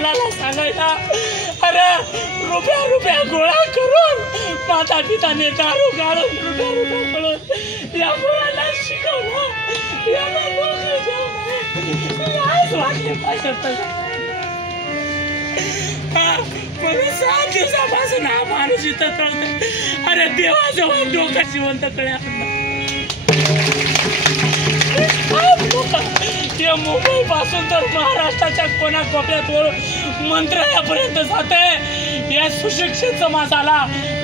कोणाला सांगायचा अरे रुपया रुपया गोळा करून माता पिताने दारू गाळून रुपया रुपया करून या मुलाला शिकवलं. याला आज वाटले पाहिजे म्हणून सात दिवसापासून हा माणूस इथं अरे देवाजवळ डोकं जिवंत कळे ते मुंबई पासून तर महाराष्ट्राच्या कोणा कोपऱ्यात मंत्रालयापर्यंत जाते. या सुशिक्षित समाजाला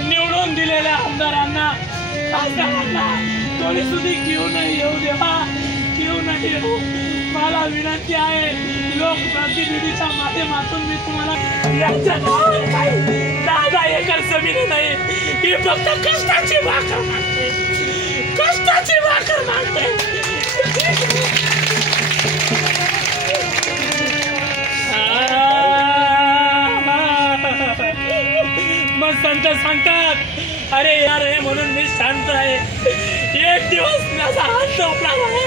निवडून दिलेल्या आमदारांना खासदारांना थोडी सुधी घेऊन येऊ देवा घेऊन येऊ मला विनंती आहे लोकप्रतिनिधीच्या माध्यमातून मी तुम्हाला यांच्या गावात काही दहा एकर जमीन नाही ही फक्त कष्टाची भाकर कष्टाची मग संत सांगतात. अरे यार हे म्हणून मी शांत आहे. एक दिवस माझा हात झोपणार आहे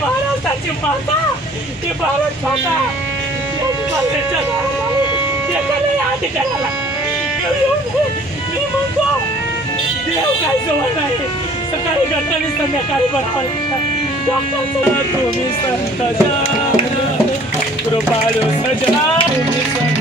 महाराष्ट्राची माता ती भारत माता. मी म्हणतो देव काय जवळ नाही. सकाळी घडतानी संध्याकाळी बघावं डॉक्टर तुम्ही संत do palio, sante